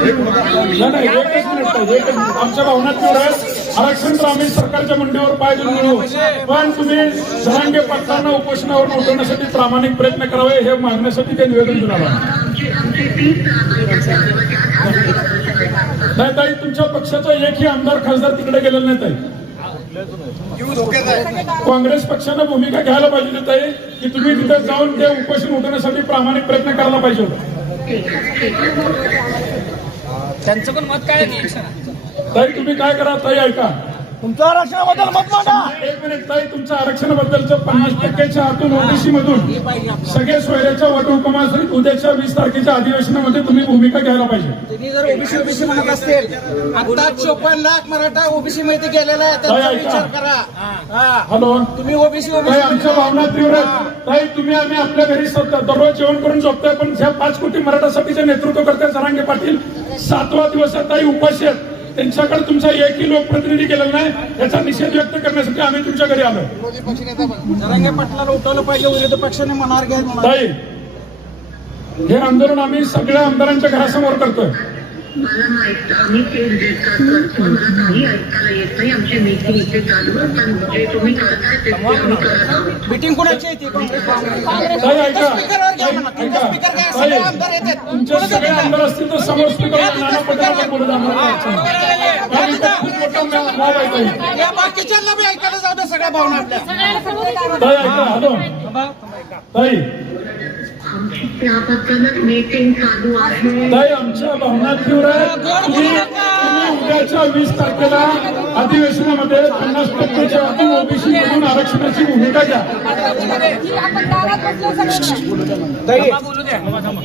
नाही एकच मिनिट एकच आमच्या भावना तीव्र आरक्षण तर आम्ही सरकारच्या मंडळीवर पाय देऊन पण तुम्ही जहांगे पाटलांना उपोषणावर उठवण्यासाठी प्रामाणिक प्रयत्न करावे हे मागण्यासाठी ते निवेदन देऊन नाही ताई तुमच्या पक्षाचा एकही आमदार खासदार तिकडे गेलेला नाही ताई. काँग्रेस पक्षानं भूमिका घ्यायला पाहिजे ताई की तुम्ही तिथे जाऊन ते उपोषण उठवण्यासाठी प्रामाणिक प्रयत्न करायला पाहिजे होता. त्यांचं पण मत काय आहे? ताई तुम्ही काय करा? ताई ऐका. तुमचं आरक्षणाबद्दल मत मांडा एक मिनिट ताई तुमच्या आरक्षणाबद्दलच्या पन्नास टक्क्याच्या आतून ओबीसी मधून सगळे सोयऱ्याच्या वटहुकुमासहित उद्याच्या वीस तारखेच्या अधिवेशनामध्ये तुम्ही भूमिका घ्यायला पाहिजे. तुम्ही जर ओबीसी ओबीसी म्हणत असतील आता चोपन्न लाख मराठा ओबीसी मध्ये गेलेला आहे त्याचा. विचार करा. हॅलो. तुम्ही ओबीसी ओबीसी आमच्या भावना तीव्र आहेत. ताई तुम्ही आम्ही आपल्या घरी दररोज जेवण करून झोपतोय पण ह्या पाच कोटी मराठासाठीचे नेतृत्व करते जरांगे पाटील. सातवा दिवस ताई उपाशी आहेत. त्यांच्याकडे तुमचा एकही लोकप्रतिनिधी गेलेला नाही याचा निषेध व्यक्त करण्यासाठी आम्ही तुमच्या घरी आलो. जरांगे पाटलाला उठवलं पाहिजे विरोधी पक्षाने हे आंदोलन आम्ही सगळ्या आमदारांच्या घरासमोर करतोय. मला माहीत आम्ही तेच डिस्कस करतो मला काही ऐकायला येत नाही. आमची मीटिंग इथे चालू आहे. पण जे तुम्ही करताय ते आम्ही करत आहोत. मिटिंग कोणाची आहे ती? तुमचा सगळे आमदार असतील तर समोर स्पीकर नाना आम्हाला बाकीच्यांना बी ऐकायला जाऊ द्या. सगळ्या भावना आपल्या. ताई आमच्या भावना तीव्र उद्याच्या वीस तारखेला अधिवेशनामध्ये पन्नास टक्केच्या ओबीसी मधून आरक्षणाची भूमिका घ्या. ताई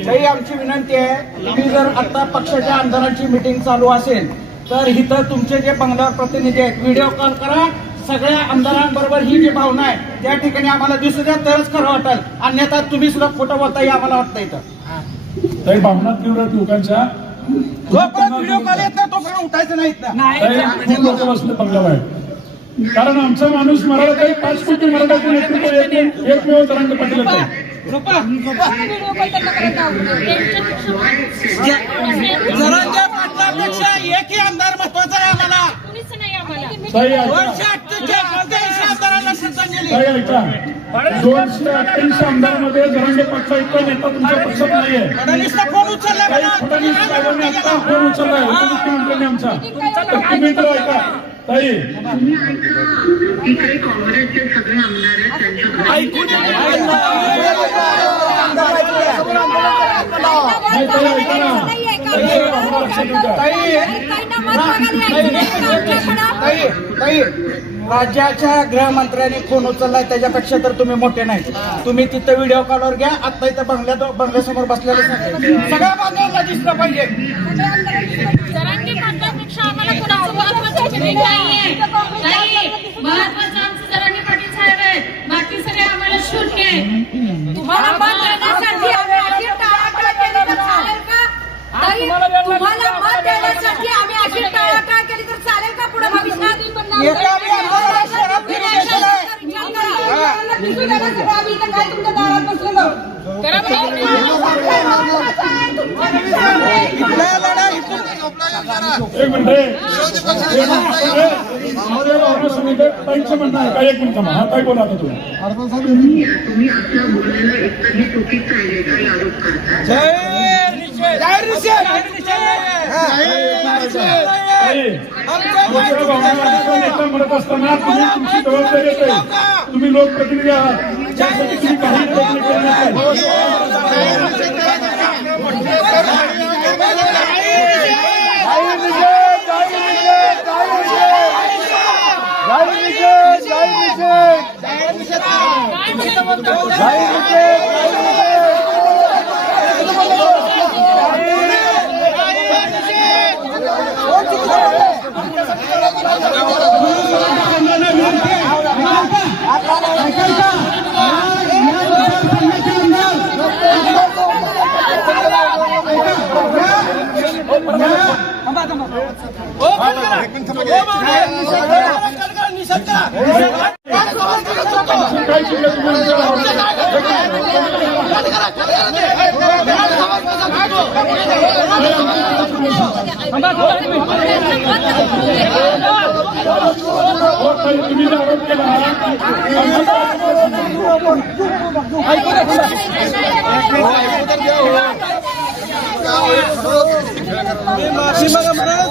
ताई आमची विनंती आहे तुम्ही जर आता पक्षाच्या आमदारांची मिटिंग चालू असेल तर इथं तुमचे जे बंगल्यावर प्रतिनिधी आहेत व्हिडिओ कॉल करा. सगळ्या आमदारांबरोबर ही जी भावना आहे त्या ठिकाणी आम्हाला दिसू द्या तरच खरं वाटेल. अन्यथा तुम्ही सुद्धा खोटं बोलताय आम्हाला वाटतं इथं. ताई भावना तीव्र लोकांच्या. जोपर्यंत व्हिडिओ कॉल येत नाही तोपर्यंत उठायचं लोक बसले बंगल्याबाहेर कारण आमचा माणूस मराठा काही पाच कोटी मराठाचे नेतृत्व एक- एकमेव जरांगे पाटील. जरांगे पाटलापेक्षा एकही आमदार महत्त्वाचा आहे दोनशे अठ्ठ्याऐंशी आमदारांमध्ये जरांगे पक्ष इतका नेता तुमच्या पक्षात नाहीये. फडणवीस साहेबांनी आता फोन उचललाय उपमुख्यमंत्र्यांनी आमचा. तुम्ही तर ऐका. ताई. काँग्रेसचे सगळे आमदार आहेत राज्याच्या गृहमंत्र्यांनी फोन उचललाय त्याच्यापेक्षा तर तुम्ही मोठे नाही. तुम्ही तिथं व्हिडिओ कॉलवर घ्या आता इथं बंगल्यात बंगल्यासमोर बसलेले सगळ्या बांधवांना दिसलं पाहिजे जरांगे पाटलापेक्षा आम्हाला कोणाचं महत्वाचं चिन्ह नाहीये नाही महत्वाचं आमचं जरांगे पाटील साहेब आहेत बाकी सगळे आम्हाला शून्य आहे तुम्हाला मत देण्यासाठी आम्ही अशी टाळाटाळ केली तर चालेल का ताई, तुम्हाला मत देण्यासाठी आम्ही अशी टाळाटाळ केली तर चालेल का पुढे भविष्यात एका बी आमदाराला शहरात फिरू द्यायचं नाही. विचार करा. दिसून येण्यासाठी आम्ही इथं काय तुमच्या दारात बसलेलो इथल्या लढा इथून एक मिनिट रे. एक मिनिट रे. आमच्या भावना समिती ताईंचं म्हणणं आहे का एक मिनिट थांबा हा ताई बोला आता तुम्ही तुम्ही तुम्ही आपलं बोललेलं एकतरी चुकीचं आहे काही आरोप करताय जाहीर निषेध. तुमच्या भावना नेता म्हणत असताना तुम्ही तुमची जबाबदारी येते तुम्ही लोकप्रतिनिधी आहात त्यासाठी तुम्ही काही प्रयत्न केले नाही. काय केलं तुम्ही आमच्या भावना? हो, ताई, तुम्ही जो आरोप केला माफी मागा मराठा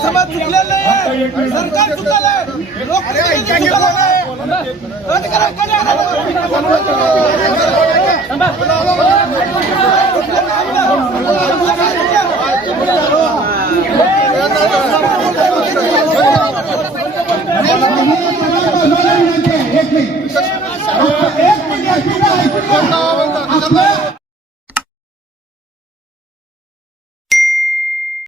समाज चुकलेला आहे सरकार चुकलं आहे लोकप्रतिनिधी चुकलं आहे रद्द करा,